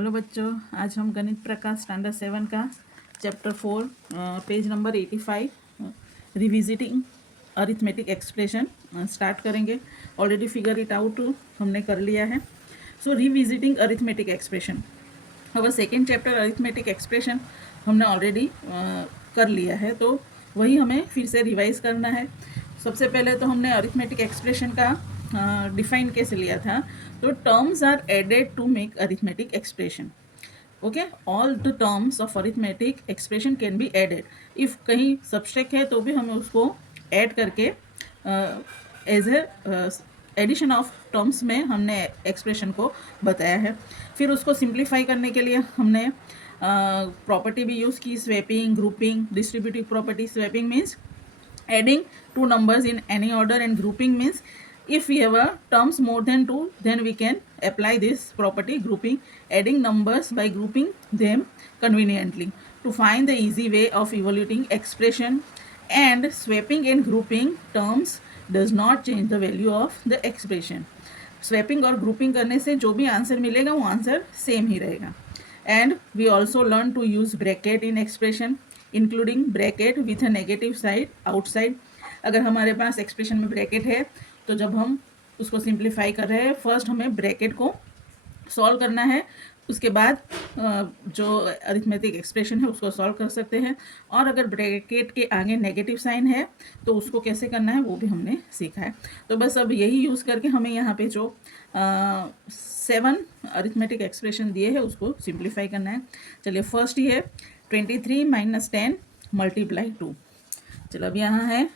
Hello बच्चों, आज हम गणित प्रकाश स्टैंडर्ड 7 का chapter 4 page number 85 revisiting arithmetic expression start करेंगे। ऑलरेडी फिगर इट आउट हमने कर लिया है। सो रिविजिटिंग अरिथमेटिक एक्सप्रेशन, अब सेकेंड चैप्टर अरिथमेटिक एक्सप्रेशन हमने ऑलरेडी कर लिया है, तो वही हमें फिर से रिवाइज करना है। सबसे पहले तो हमने अरिथमेटिक एक्सप्रेशन का डिफाइन कैसे लिया था, तो terms are added to make arithmetic expression. Okay, all the terms of arithmetic expression can be added. If कहीं सब्सट्रैक्ट है तो भी हमें उसको ऐड करके as a addition of terms में हमने एक्सप्रेशन को बताया है। फिर उसको सिंप्लीफाई करने के लिए हमने प्रॉपर्टी भी यूज़ की, swapping, grouping, distributive property. Swapping means adding two numbers in any order, and grouping means if we have a terms more than two, then we can apply this property grouping, adding numbers by grouping them conveniently to find the easy way of evaluating expression. And swapping and grouping terms does not change the value of the expression. Swapping और grouping करने से जो भी answer मिलेगा वो answer same ही रहेगा। And we also learn to use bracket in expression, including bracket with a negative side outside. अगर हमारे पास एक्सप्रेशन में ब्रैकेट है तो जब हम उसको सिंप्लीफाई कर रहे हैं, फर्स्ट हमें ब्रैकेट को सॉल्व करना है, उसके बाद जो अरिथमेटिक एक्सप्रेशन है उसको सॉल्व कर सकते हैं। और अगर ब्रैकेट के आगे नेगेटिव साइन है तो उसको कैसे करना है वो भी हमने सीखा है। तो बस अब यही यूज़ करके हमें यहाँ पे जो 7 अरिथमेटिक एक्सप्रेशन दिए हैं उसको सिंप्लीफाई करना है। चलिए, फर्स्ट ही है 23 - 10 × 2। चलो, अब यहाँ है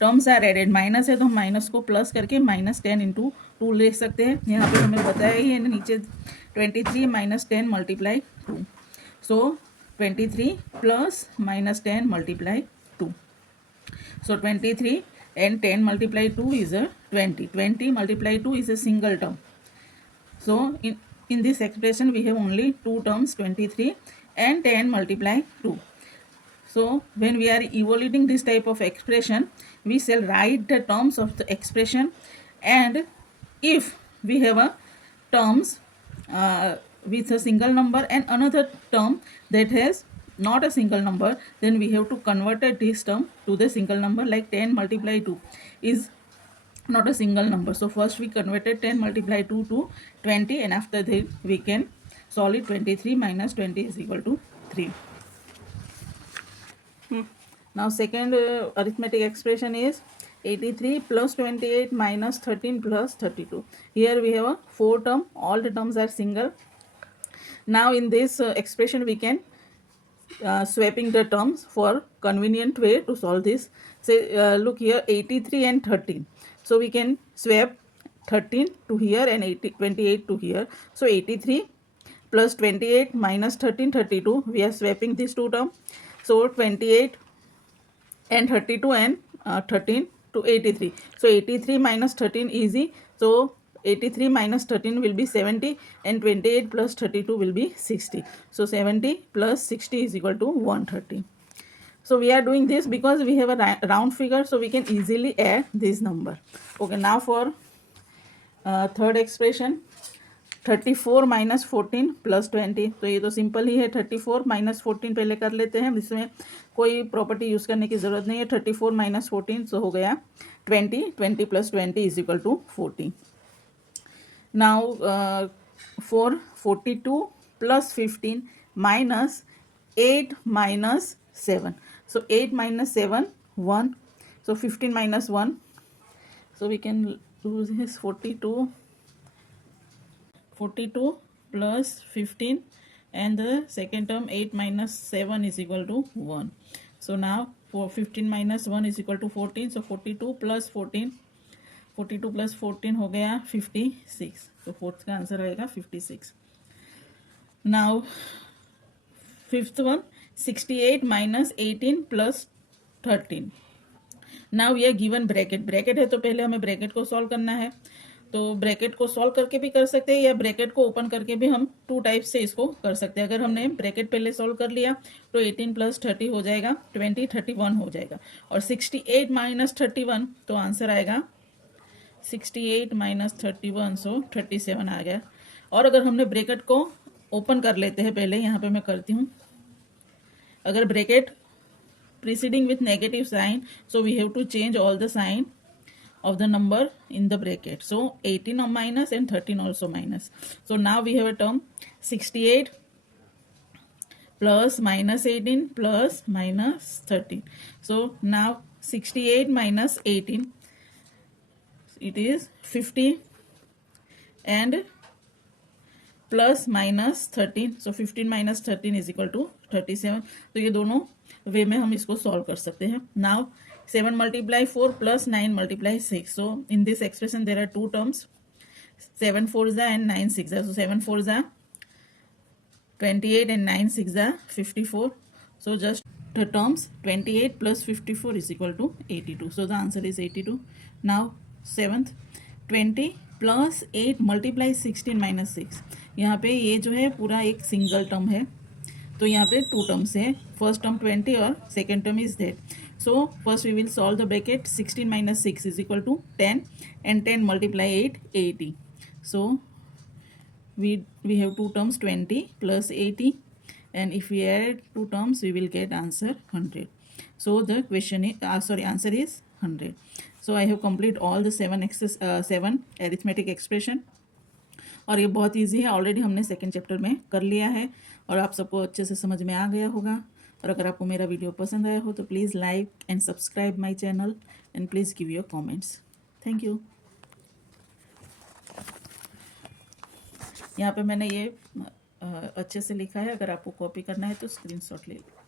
टर्म्स आर एडेड, माइनस है तो हम माइनस को प्लस करके -10 × 2 ले सकते हैं। यहाँ पे हमें बताया ही है नीचे 23 - 10 × 2। सो 23 + -10 × 2. So 23 and 10 × 2 is a 20. 20 × 2 is a single term. So in this expression we have only two terms, 23 and 10 × 2. So when we are evaluating this type of expression, we shall write the terms of the expression, and if we have a terms with a single number and another term that has not a single number, then we have to convert this term to the single number. Like 10 × 2 is not a single number, so first we converted 10 × 2 to 20, and after that we can solve it. 23 - 20 is equal to 3. Now second arithmetic expression is 83 + 28 - 13 + 32. Here we have a 4 term, all the terms are single. Now in this expression we can swapping the terms for convenient way to solve this. Say look here, 83 and 13, so we can swap 13 to here and 28 to here. So 83 + 28 - 13 32, we are swapping these two terms. So 28 and 32 and 13 to 83. So 83 - 13 easy. So 83 - 13 will be 70, and 28 + 32 will be 60. So 70 + 60 is equal to 130. So we are doing this because we have a round figure, so we can easily add this number. Okay, now for third expression, 34 - 14 + 20. तो ये तो simple ही है। 34 - 14 पहले कर लेते हैं, इसमें कोई प्रॉपर्टी यूज़ करने की ज़रूरत नहीं है। 34 - 14 तो हो गया 20. 20 + 20 is equal to 40. Now for 42 + 15 - 8 - 7. So 8 - 7, 1. So 15 - 1. So we can do this 42 + 15, and the second term 8 - 7 is equal to 1. So now for 15 - 1 is equal to 14. So 42 + 14, 42 + 14 हो गया 56. तो फोर्थ का आंसर आएगा 56. Now fifth one, 68 - 18 + 13. नाउ ये given bracket है तो पहले हमें ब्रैकेट को सॉल्व करना है। तो ब्रैकेट को सॉल्व करके भी कर सकते हैं, या ब्रैकेट को ओपन करके भी हम 2 टाइप से इसको कर सकते हैं। अगर हमने ब्रैकेट पहले सॉल्व कर लिया तो 18 + 30 हो जाएगा 20, 31 हो जाएगा। और 68 - 31 तो आंसर आएगा 68 - 31, सो 37 आ गया। और अगर हमने ब्रैकेट को ओपन कर लेते हैं पहले, यहाँ पे मैं करती हूँ। अगर bracket preceding with negative sign, so we have to change all the sign of the number in the bracket. So 18 minus and 13 also minus. So now we have a term 68 plus minus 18 plus minus 13. So now 68 minus 18, it is 50 and plus minus 13, so 15 minus 13 is equal to 37। तो ये दोनों वे में हम इसको solve कर सकते हैं। Now 7 multiply 4 plus 9 multiply 6, so in this expression there are two terms, 7 4 and 9 6, so 7 4 28 and 9 6 54, so just the terms 28 plus 54 is equal to 82, so the answer is 82। now 7th 20 plus 8 multiply 16 minus 6, यहाँ पे ये जो है पूरा एक single term है, तो यहाँ पे टू टर्म्स है, फर्स्ट टर्म 20 और second term is that. So first we will solve the bracket, 16 minus 6 is equal to 10 and 10 multiply 8 80, so we have two terms 20 plus 80, and if we add two terms we will get answer 100, so the question is answer is 100। so I have complete all the 7 arithmetic expression, और ये बहुत easy है, already हमने second chapter में कर लिया है और आप सबको अच्छे से समझ में आ गया होगा। और अगर आपको मेरा वीडियो पसंद आया हो तो please like and subscribe my channel and please give your comments. Thank you. यहाँ पे मैंने ये अच्छे से लिखा है, अगर आपको कॉपी करना है तो स्क्रीनशॉट ले लो।